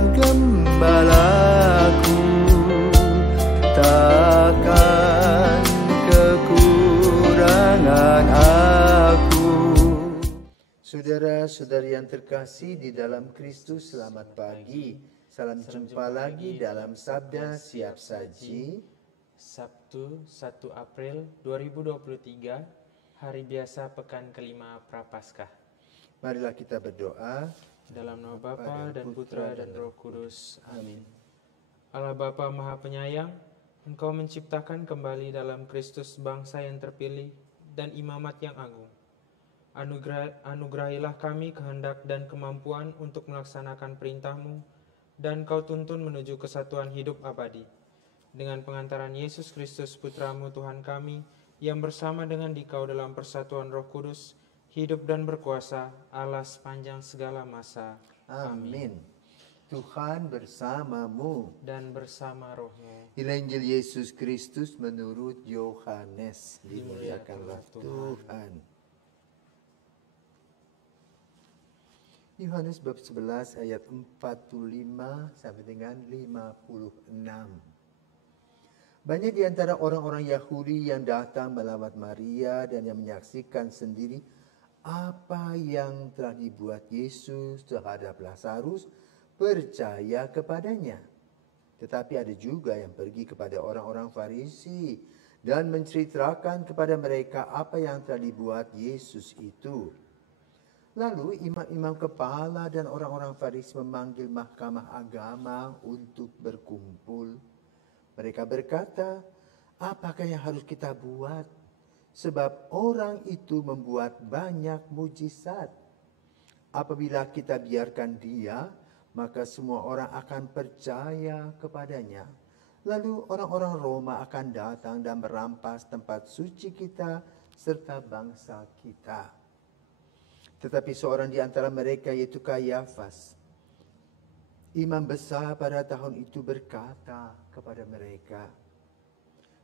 gembalaku, takkan kekurangan aku. Saudara-saudari yang terkasih di dalam Kristus, selamat pagi. Salam jumpa lagi dalam Sabda Siap Saji. Sabtu 1 April 2023, hari biasa pekan kelima Prapaskah. Marilah kita berdoa. Dalam nama Bapa dan Putra dan Roh Kudus. Amin. Allah Bapa Maha Penyayang, Engkau menciptakan kembali dalam Kristus bangsa yang terpilih dan imamat yang agung. Anugerahilah kami kehendak dan kemampuan untuk melaksanakan perintah-Mu, dan Kau tuntun menuju kesatuan hidup abadi. Dengan pengantaran Yesus Kristus Putra-Mu Tuhan kami, yang bersama dengan Dikau dalam persatuan Roh Kudus, hidup dan berkuasa Allah sepanjang segala masa. Amin. Tuhan bersamamu Dan bersama rohmu. Inilah Injil Yesus Kristus menurut Yohanes. Dimuliakanlah Tuhan. Yohanes bab 11 ayat 45 sampai dengan 56. Banyak di antara orang-orang Yahudi yang datang melawat Maria dan yang menyaksikan sendiri apa yang telah dibuat Yesus terhadap Lazarus percaya kepadanya. Tetapi ada juga yang pergi kepada orang-orang Farisi dan menceritakan kepada mereka apa yang telah dibuat Yesus itu. Lalu imam-imam kepala dan orang-orang Farisi memanggil mahkamah agama untuk berkumpul. Mereka berkata, apakah yang harus kita buat? Sebab orang itu membuat banyak mujizat. Apabila kita biarkan dia, maka semua orang akan percaya kepadanya. Lalu orang-orang Roma akan datang dan merampas tempat suci kita serta bangsa kita. Tetapi seorang di antara mereka, yaitu Kayafas, imam besar pada tahun itu, berkata kepada mereka,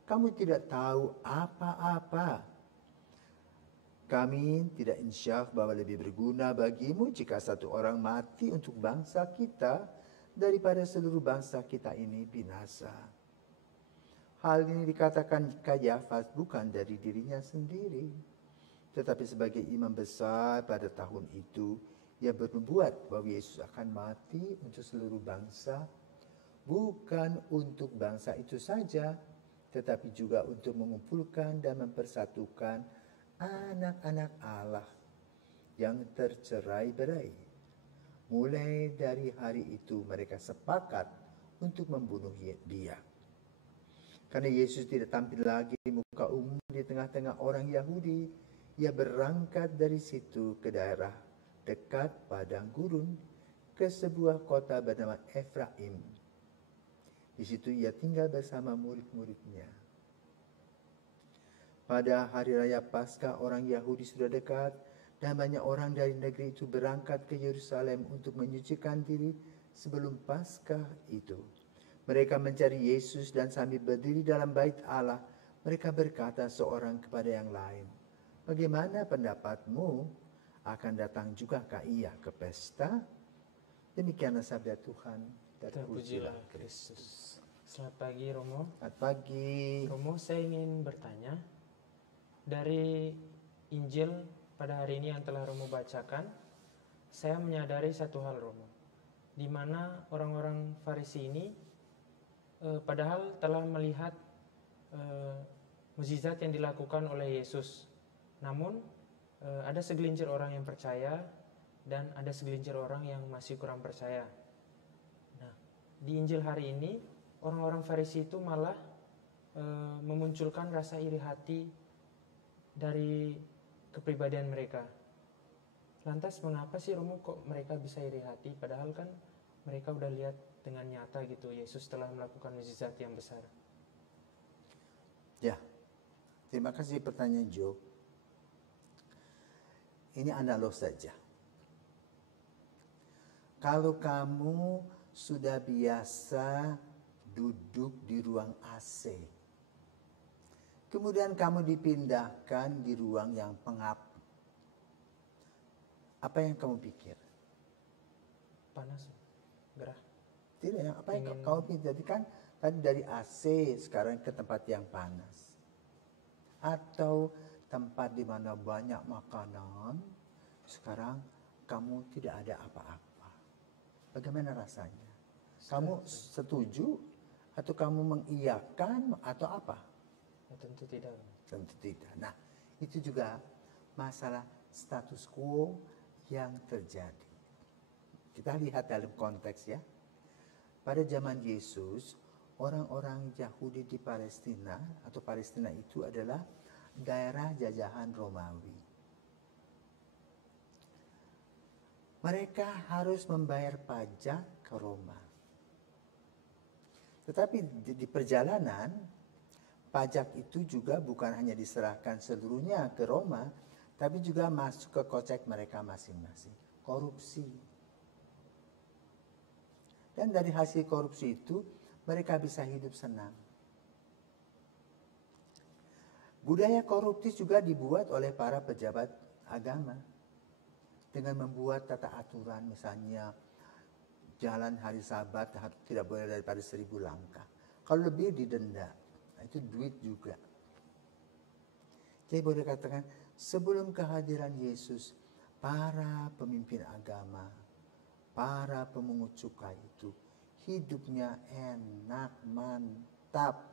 kamu tidak tahu apa-apa. Kami tidak insyaf bahwa lebih berguna bagimu jika satu orang mati untuk bangsa kita daripada seluruh bangsa kita ini binasa. Hal ini dikatakan Kayafas bukan dari dirinya sendiri, tetapi sebagai imam besar pada tahun itu, ia bernubuat bahwa Yesus akan mati untuk seluruh bangsa, bukan untuk bangsa itu saja, tetapi juga untuk mengumpulkan dan mempersatukan anak-anak Allah yang tercerai-berai. Mulai dari hari itu mereka sepakat untuk membunuh dia. Karena Yesus tidak tampil lagi di muka umum di tengah-tengah orang Yahudi, ia berangkat dari situ ke daerah dekat padang gurun, ke sebuah kota bernama Efraim. Di situ ia tinggal bersama murid-muridnya. Pada hari raya Paskah orang Yahudi sudah dekat, dan banyak orang dari negeri itu berangkat ke Yerusalem untuk menyucikan diri sebelum Paskah itu. Mereka mencari Yesus dan sambil berdiri dalam bait Allah, mereka berkata seorang kepada yang lain, bagaimana pendapatmu? Akan datang jugakah ia ke pesta? Demikianlah sabda Tuhan. Terpujilah Kristus. Selamat pagi Romo. Selamat pagi. Romo, saya ingin bertanya, dari Injil pada hari ini yang telah Romo bacakan, saya menyadari satu hal Romo, di mana orang-orang Farisi ini padahal telah melihat mukjizat yang dilakukan oleh Yesus. Namun ada segelintir orang yang percaya dan ada segelintir orang yang masih kurang percaya. Nah, di Injil hari ini orang-orang Farisi itu malah memunculkan rasa iri hati dari kepribadian mereka. Lantas mengapa sih Romo kok mereka bisa iri hati? Padahal kan mereka udah lihat dengan nyata gitu Yesus telah melakukan mukjizat yang besar. Ya, terima kasih pertanyaan Joe. Ini analog saja. Kalau kamu sudah biasa duduk di ruang AC, kemudian kamu dipindahkan di ruang yang pengap, apa yang kamu pikir? Panas, gerah. Tidak, yang apa yang kau jadikan tadi dari AC sekarang ke tempat yang panas. Atau tempat di mana banyak makanan, sekarang kamu tidak ada apa-apa. Bagaimana rasanya? Kamu setuju atau kamu mengiyakan atau apa? Tentu tidak. Tentu tidak. Nah, itu juga masalah status quo yang terjadi. Kita lihat dalam konteks ya. Pada zaman Yesus, orang-orang Yahudi di Palestina atau Palestina itu adalah daerah jajahan Romawi. Mereka harus membayar pajak ke Roma. Tetapi di perjalanan, pajak itu juga bukan hanya diserahkan seluruhnya ke Roma, tapi juga masuk ke kocek mereka masing-masing. Korupsi. Dan dari hasil korupsi itu, mereka bisa hidup senang. Budaya koruptif juga dibuat oleh para pejabat agama. Dengan membuat tata aturan, misalnya jalan hari Sabat tidak boleh daripada 1000 langkah. Kalau lebih didenda. Nah, itu duit juga. Jadi boleh katakan sebelum kehadiran Yesus, para pemimpin agama, para pemungut cukai itu hidupnya enak, mantap.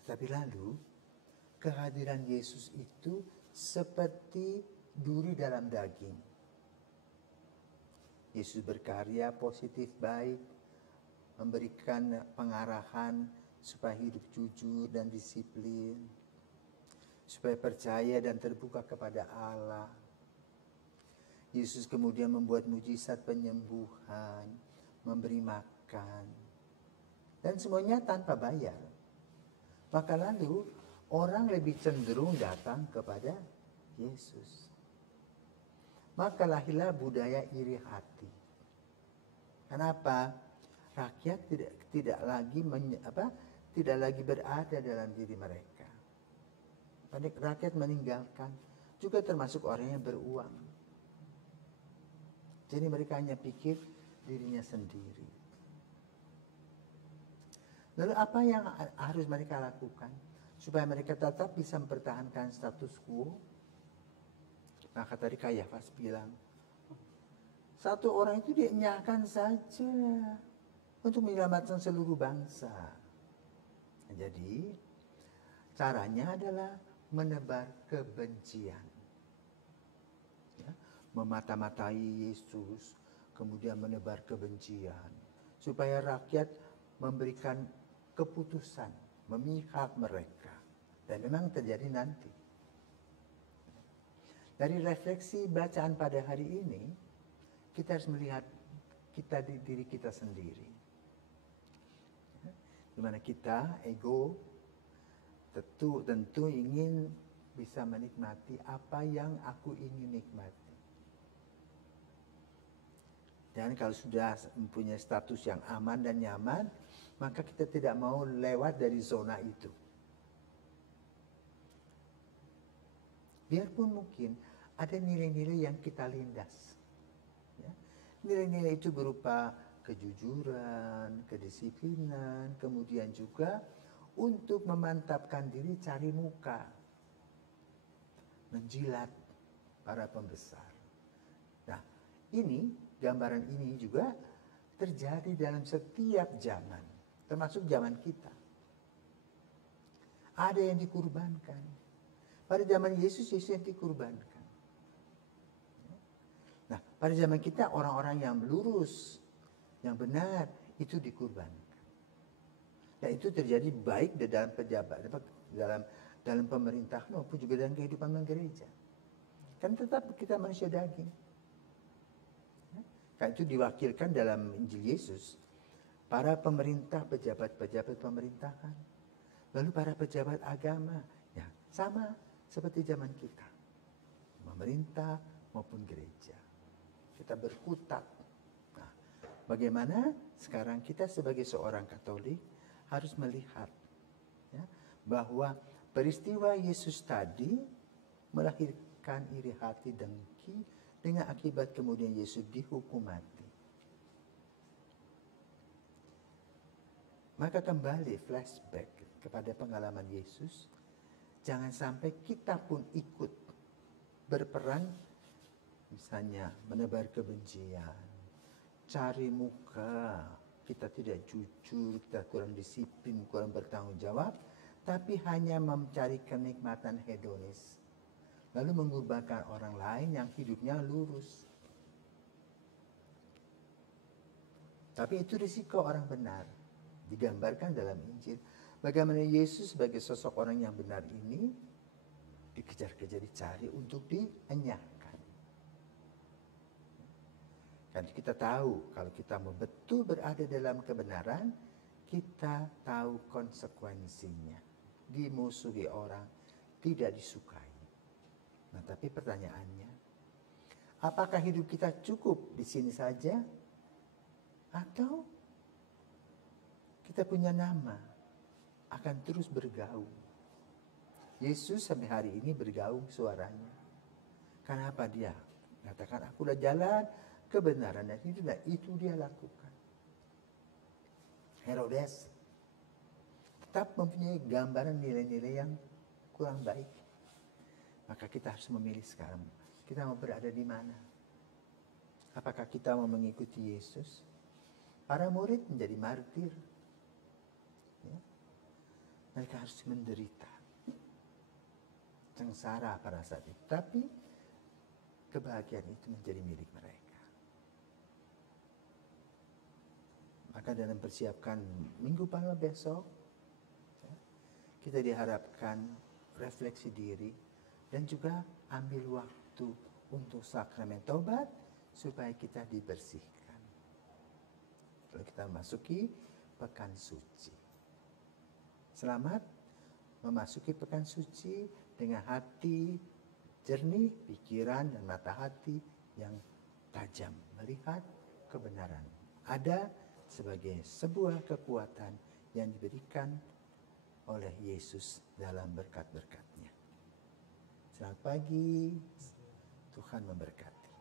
Tetapi lalu kehadiran Yesus itu seperti duri dalam daging. Yesus berkarya positif baik, memberikan pengarahan supaya hidup jujur dan disiplin, supaya percaya dan terbuka kepada Allah. Yesus kemudian membuat mujizat penyembuhan, memberi makan, dan semuanya tanpa bayar. Maka lalu orang lebih cenderung datang kepada Yesus. Maka lahirlah budaya iri hati. Kenapa? Rakyat tidak lagi berada dalam diri mereka. Rakyat meninggalkan, juga termasuk orang yang beruang. Jadi mereka hanya pikir dirinya sendiri. Lalu apa yang harus mereka lakukan supaya mereka tetap bisa mempertahankan status quo? Maka tadi Kayafas bilang, satu orang itu dienyahkan saja untuk menyelamatkan seluruh bangsa. Jadi caranya adalah menebar kebencian. Ya, memata-matai Yesus, kemudian menebar kebencian. Supaya rakyat memberikan keputusan, memihak mereka. Dan memang terjadi nanti. Dari refleksi bacaan pada hari ini, kita harus melihat kita di diri kita sendiri. Di mana kita, ego, tentu ingin bisa menikmati apa yang aku ingin nikmati. Dan kalau sudah mempunyai status yang aman dan nyaman, maka kita tidak mau lewat dari zona itu. Biarpun mungkin ada nilai-nilai yang kita lindas. Ya. Nilai-nilai itu berupa kejujuran, kedisiplinan, kemudian juga untuk memantapkan diri cari muka. Menjilat para pembesar. Nah, ini, gambaran ini juga terjadi dalam setiap zaman, termasuk zaman kita. Ada yang dikurbankan. Pada zaman Yesus yang dikurbankan. Nah, pada zaman kita orang-orang yang lurus, yang benar, itu dikurbankan. Dan itu terjadi baik di dalam pejabat, dalam pemerintahan maupun juga dalam kehidupan gereja. Kan tetap kita manusia daging. Kan itu diwakilkan dalam Injil Yesus. Para pemerintah, pejabat-pejabat pemerintahan. Lalu para pejabat agama. Ya, sama seperti zaman kita. Pemerintah maupun gereja. Kita berkutat. Nah, bagaimana sekarang kita sebagai seorang Katolik harus melihat ya, bahwa peristiwa Yesus tadi melahirkan iri hati dengki dengan akibat kemudian Yesus dihukum mati. Maka kembali flashback kepada pengalaman Yesus. Jangan sampai kita pun ikut berperan, misalnya menebar kebencian, cari muka, kita tidak jujur, kita kurang disiplin, kurang bertanggung jawab, tapi hanya mencari kenikmatan hedonis. Lalu mengubahkan orang lain yang hidupnya lurus. Tapi itu risiko orang benar. Digambarkan dalam Injil. Bagaimana Yesus sebagai sosok orang yang benar ini dikejar-kejar, dicari untuk dienyahkan. Karena kita tahu kalau kita mau betul berada dalam kebenaran, kita tahu konsekuensinya. Dimusuhi orang, tidak disukai. Nah, tapi pertanyaannya, apakah hidup kita cukup di sini saja? Atau kita punya nama, akan terus bergaung. Yesus sampai hari ini bergaung suaranya. Kenapa dia katakan, aku udah jalan kebenaran dan hidup, dan itu dia lakukan. Herodes tetap mempunyai gambaran nilai-nilai yang kurang baik. Maka kita harus memilih sekarang, kita mau berada di mana? Apakah kita mau mengikuti Yesus? Para murid menjadi martir. Ya. Mereka harus menderita, sengsara pada saat itu. Tapi kebahagiaan itu menjadi milik mereka. Maka dalam persiapkan Minggu Palma besok, ya, kita diharapkan refleksi diri dan juga ambil waktu untuk sakramen taubat supaya kita dibersihkan. Lalu kita memasuki pekan suci. Selamat memasuki pekan suci dengan hati jernih, pikiran dan mata hati yang tajam melihat kebenaran. Ada sebagai sebuah kekuatan yang diberikan oleh Yesus dalam berkat-berkat-Nya. Selamat pagi, Tuhan memberkati.